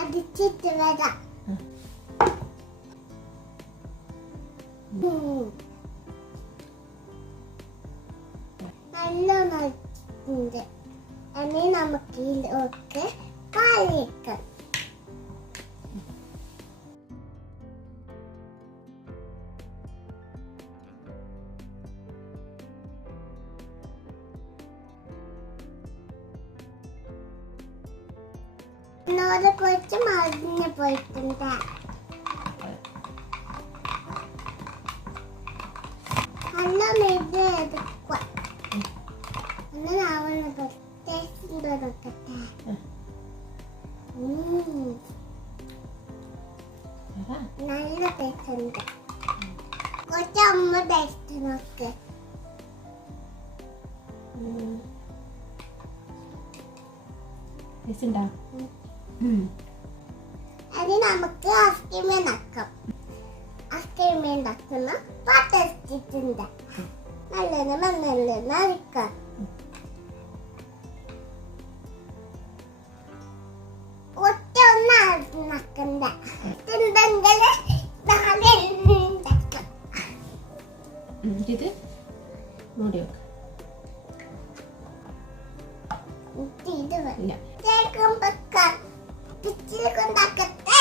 അടിച്ചിട്ട് വരാം. നല്ലോണം ഉണ്ട്. ഇനി നമുക്ക് ഇതിലൊക്കെ പാലിക്കാം. എന്നോട് കുറച്ച് മറിഞ്ഞ് പോയിട്ടുണ്ട്. നല്ല മെയ്ത് എടുക്കുക. അങ്ങനെ ആവുന്ന ടേസ്റ്റ് നോക്കട്ടെ. നല്ല ടേസ്റ്റ് ഉണ്ട്. കുറച്ച് അമ്മ ടേസ്റ്റ് നോക്ക്. അത് നമുക്ക് ഐസ്ക്രീം ഉണ്ടാക്കാം. ഐസ്ക്രീം ഉണ്ടാക്കുന്ന പാട്ട് ഇട്ടിട്ടുണ്ട്. നല്ലത് അരിക്കാം. ഒറ്റ ഒന്നും നക്കണ്ട. ഉണ്ടെങ്കിൽ ഇത് മൂടി വെക്കാം. ഇത് വല്ല പിച്ചിൽ കൊണ്ടാക്കട്ടെ.